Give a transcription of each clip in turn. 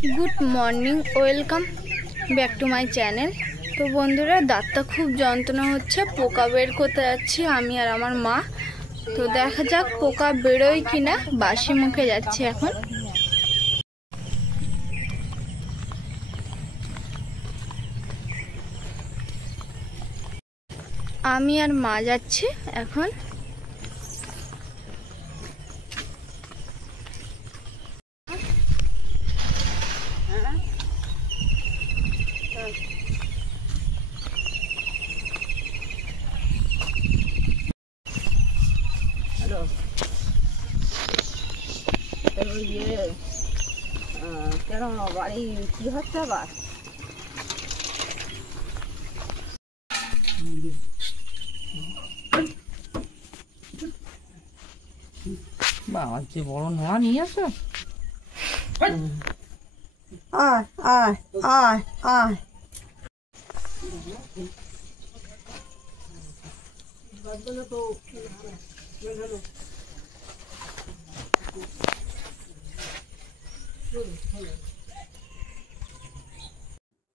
Good morning welcome back to my channel. तो बंधुरा दाँतटा खूब যন্ত্রণা হচ্ছে, পোকা বের করতে যাচ্ছি আমি আর আমার মা। তো দেখা যাক পোকা বেরোয় কিনা, বাসি মুখে যাচ্ছি এখন। আমি আর মা যাচ্ছি এখন। কেন বাড়ি কি হচ্ছে আবার? বাবা যে বড় নোয়া নিয়ে আসো। আয় আয় আয় আয়।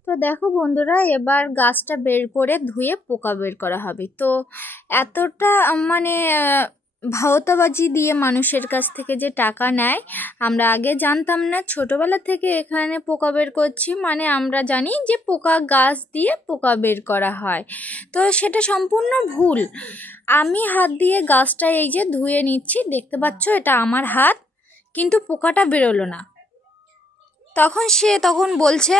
তো দেখো বন্ধুরা, এবার গাছটা বের করে ধুয়ে পোকা বের করা হবে। তো এতটা মানে ভাওতাবাজি দিয়ে মানুষের কাছ থেকে যে টাকা নেয় আমরা আগে জানতাম না। ছোটবেলা থেকে এখানে পোকা বের করছি, মানে আমরা জানি যে পোকা গাছ দিয়ে পোকা বের করা হয়। তো সেটা সম্পূর্ণ ভুল। আমি হাত দিয়ে গাছটা এই যে ধুয়ে নিচ্ছি, দেখতে পাচ্ছ এটা আমার হাত, কিন্তু পোকাটা বেরোলো না। তখন বলছে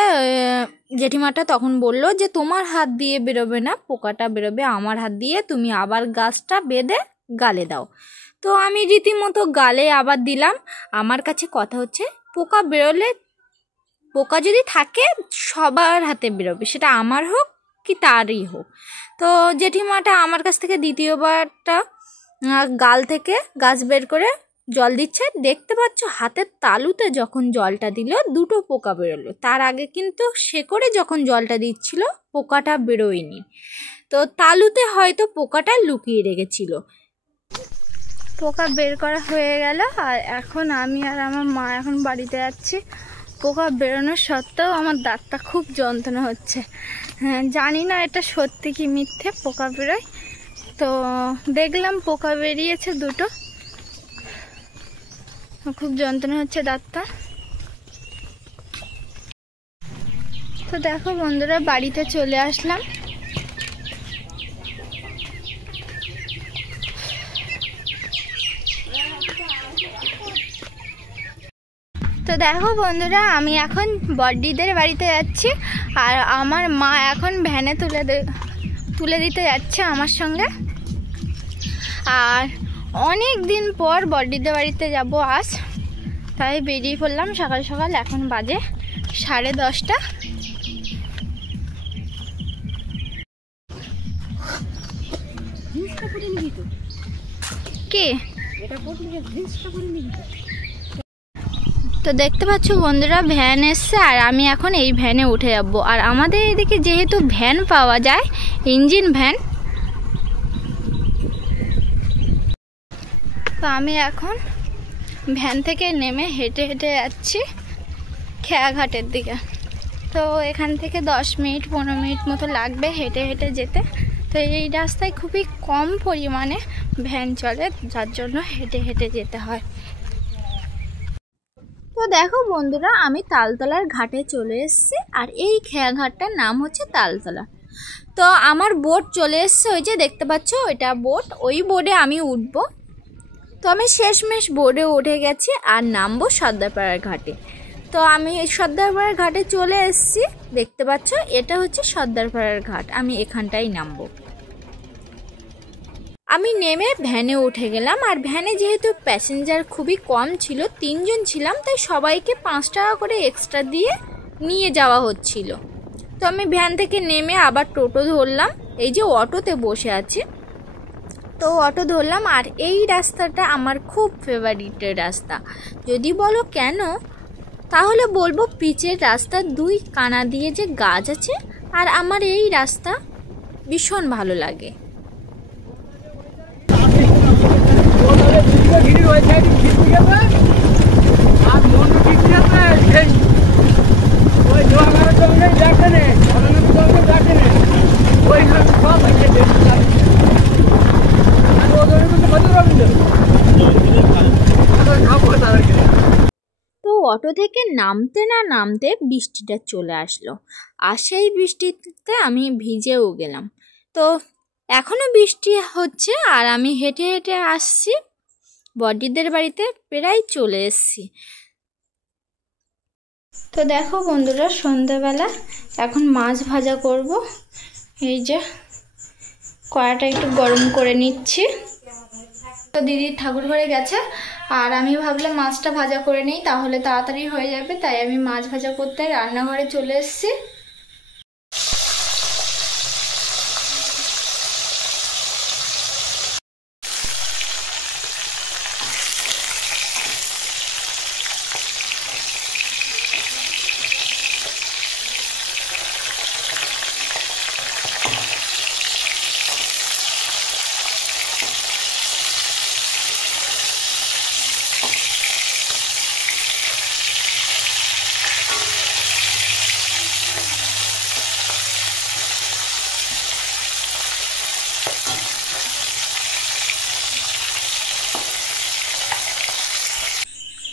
জেঠিমাটা তখন বলল যে তোমার হাত দিয়ে বেরোবে না, পোকাটা বেরোবে আমার হাত দিয়ে, তুমি আবার গাছটা বেঁধে গালে দাও। তো আমি রীতিমতো গালে আবার দিলাম। আমার কাছে কথা হচ্ছে, পোকা বেরোলে, পোকা যদি থাকে সবার হাতে বেরোবে, সেটা আমার হোক কি তারই হোক। তো জেঠিমাটা আমার কাছ থেকে দ্বিতীয়বারটা গাল থেকে গাছ বের করে জল দিচ্ছে। দেখতে পাচ্ছ হাতের তালুতে যখন জলটা দিল দুটো পোকা বেরোলো। তার আগে কিন্তু শেকড়ে যখন জলটা দিচ্ছিল পোকাটা বেরোয়নি। তো তালুতে হয়তো পোকাটা লুকিয়ে রেখেছিল। পোকা বের করা হয়ে গেল, আর এখন আমি আর আমার মা এখন বাড়িতে যাচ্ছি। পোকা বেরোনোর সত্ত্বেও আমার দাঁতটা খুব যন্ত্রণা হচ্ছে। হ্যাঁ, জানি না এটা সত্যি কি মিথ্যে পোকা বেরোয়। তো দেখলাম পোকা বেরিয়েছে দুটো, খুব যন্ত্রণা হচ্ছে দাঁতটা। তো দেখো বন্ধুরা, বাড়িতে চলে আসলাম। তো দেখো বন্ধুরা, আমি এখন বড়দিদের বাড়িতে যাচ্ছি, আর আমার মা এখন ভ্যানে তুলে দিতে যাচ্ছে আমার সঙ্গে। আর অনেক দিন পর বড়দিদের বাড়িতে যাব আজ, তাই বেরিয়ে পড়লাম সকাল সকাল। এখন বাজে 10:30। কে তো দেখতে পাচ্ছ বন্ধুরা, ভ্যান এসছে আর আমি এখন এই ভ্যানে উঠে যাব। আর আমাদের এদিকে যেহেতু ভ্যান পাওয়া যায়, ইঞ্জিন ভ্যান, তো আমি এখন ভ্যান থেকে নেমে হেঁটে হেঁটে যাচ্ছি খেয়াঘাটের দিকে। তো এখান থেকে 10-15 মিনিট মতো লাগবে হেঁটে হেঁটে যেতে। তো এই রাস্তায় খুবই কম পরিমাণে ভ্যান চলে, যার জন্য হেঁটে হেঁটে যেতে হয়। তো দেখো বন্ধুরা, আমি তালতলার ঘাটে চলে এসেছি, আর এই খেয়াঘাটটার নাম হচ্ছে তালতলা। তো আমার বোট চলে এসছে, ওই যে দেখতে পাচ্ছ ওইটা বোট, ওই বোটে আমি উঠবো। তো আমি শেষমেশ বোর্ডে উঠে গেছি আর নামবো সর্দারপাড়ার ঘাটে। তো আমি সর্দারপাড়ার ঘাটে চলে এসেছি, দেখতে পাচ্ছ এটা হচ্ছে সর্দারপাড়ার ঘাট। আমি এখানটাই নামবো। আমি নেমে ভ্যানে উঠে গেলাম। আর ভ্যানে যেহেতু প্যাসেঞ্জার খুবই কম ছিল, 3 জন ছিলাম, তাই সবাইকে 5 টাকা করে এক্সট্রা দিয়ে নিয়ে যাওয়া হচ্ছিল। তো আমি ভ্যান থেকে নেমে আবার টোটো ধরলাম, এই যে অটোতে বসে আছি। তো অটো ধরলাম, আর এই রাস্তাটা আমার খুব ফেভারিটের রাস্তা। যদি বলো কেন, তাহলে বলবো পিচের রাস্তা, 2 কানা দিয়ে যে গাছ আছে, আর আমার এই রাস্তা ভীষণ ভালো লাগে। আর অটো থেকে নামতে না নামতে বৃষ্টিটা চলে আসলো, আর সেই বৃষ্টিতে আমি ভিজেও গেলাম। তো এখনও বৃষ্টি হচ্ছে আর আমি হেঁটে হেঁটে আসছি বড়দিদের বাড়িতে, প্রায় চলে এসেছি। তো দেখো বন্ধুরা, সন্ধ্যাবেলা এখন মাছ ভাজা করব। এই যে কড়াটা একটু গরম করে নিচ্ছি। তো দিদি ঠাকুর ঘরে গেছে আর আমি ভাবলাম মাছটা ভাজা করে নিই, তাহলে তাড়াতাড়ি হয়ে যাবে, তাই আমি মাছ ভাজা করতে রান্নাঘরে চলে এসেছি।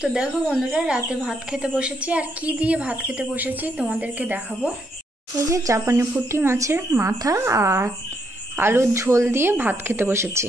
তো দেখো বন্ধুরা, রাতে ভাত খেতে বসেছি, আর কি দিয়ে ভাত খেতে বসেছি তোমাদেরকে দেখাবো। এই যে জাপানি পুঁটি মাছের মাথা আর আলুর ঝোল দিয়ে ভাত খেতে বসেছি।